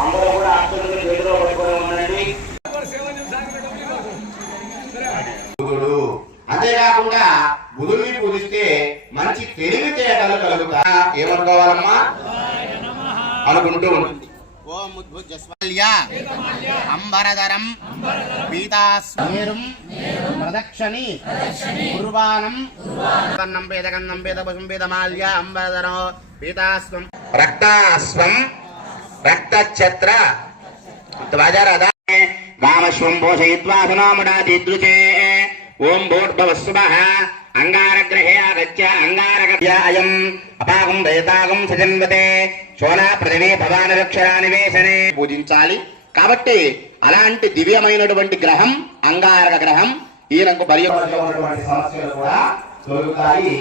అందరూ కూడా అక్షతలు చేతిలో పట్టుకొని ఉండండి. అంతేకాకుండా బుధుడిని పూజిస్తే మంచి తెలివితేటలు కలుగుతా. ఏమనుకోవాలమ్మా అనుకుంటూ ఉంటుంది. ఓం ఉద్భుజస్వల్య అంబరధరం పీతాస్మేరుం ప్రదక్షిణి కుర్వాణం కన్నం పేద పశుం పేదమాల్య అంబరధరం పీతాస్వం రక్తాస్వం రక్తఛత్ర ధ్వజరథ వామశ్వం పోషయిత్వా సునామడాదిదృచే ఓం భూర్భువస్సుభః అంగారగ్రహే ఆగత్య అంగారగత్య అయం అపాగం దయతాగం సజన్వతే శోనా పృథివీ భవానరక్షరాని వేసనే పూజించాలి. కాబట్టి అలాంటి దివ్యమైనటువంటి గ్రహం అంగారక గ్రహం. ఈయనకు పర్యవసినటువంటి సమస్యలు కూడా తొలుగుతాయి.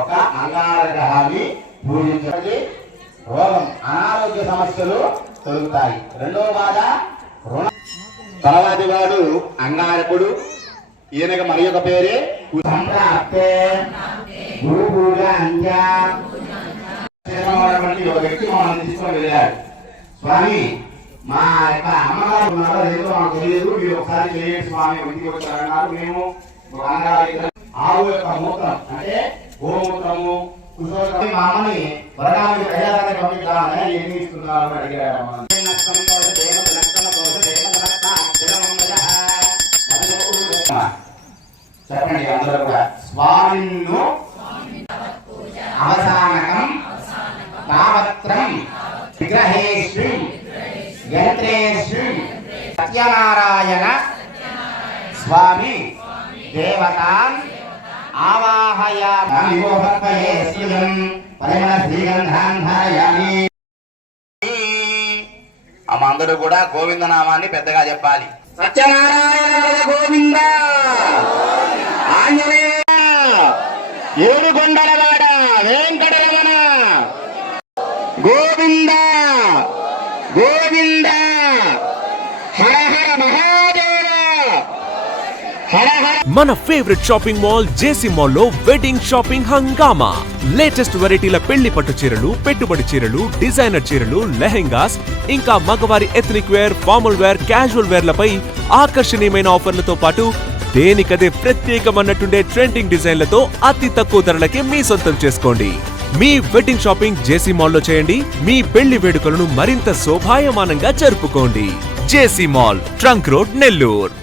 ఒక అంగారక గ్రహాన్ని పూజించాలి. రోగం అనారోగ్య సమస్యలు తొలుగుతాయి. రెండవ బాధ రుణ. తర్వాతి వాడు అంగారకుడు. ఈయనకు మరి ఒక పేరే గురు పూజ ఒక వ్యక్తి మమ్మల్ని తీసుకొని వెళ్ళాడు. స్వామి మా యొక్క అమ్మగారు ఉన్నారో లేదో మాకు తెలియదు, మీరు ఒకసారి చేయండి స్వామి ఇంటికి వచ్చారన్నారు. మేము ఆవు యొక్క మూత్రం అంటే గోమూత్రము మా అమ్మని వరగామి ప్రజారాన్ని పంపించాలని ఎన్ని ఇస్తున్నారు అని అడిగారు. చెప్పండి అందరూ కూడా. స్వామిన్ను అవసానకం తావత్రం విగ్రహేష్వి యంత్రేష్వి సత్యనారాయణ స్వామి దేవతాన్ ఆవాహయామి. అమ్మ అందరూ కూడా గోవింద నామాన్ని పెద్దగా చెప్పాలి. సత్యనారాయణ గోవింద, ఆంజనేయ, ఏడుకొండలవాడ వెంకటరమణ గోవింద గోవింద, హర హర మహాదేవ హర హర. మన ఫేవరెట్ షాపింగ్ మాల్ జేసీ మాల్ లో వెడ్డింగ్ షాపింగ్ హంగామా. లేటెస్ట్ వెరైటీల పెళ్లి పట్టు చీరలు, పెట్టుబడి చీరలు, డిజైనర్ చీరలు, లెహెంగాస్, ఇంకా మగవారి ethnic wear, formal wear, casual వేర్లపై ఆకర్షణీయమైన ఆఫర్లతో పాటు దేనికదే ప్రత్యేకమన్నట్టుండే ట్రెండింగ్ డిజైన్లతో అతి తక్కువ ధరలకే మీ సొంతం చేసుకోండి. మీ వెడ్డింగ్ షాపింగ్ జేసీ మాల్ లో చేయండి. మీ పెళ్లి వేడుకలను మరింత శోభాయమానంగా జరుపుకోండి. JC mall, trunk road, Nellore.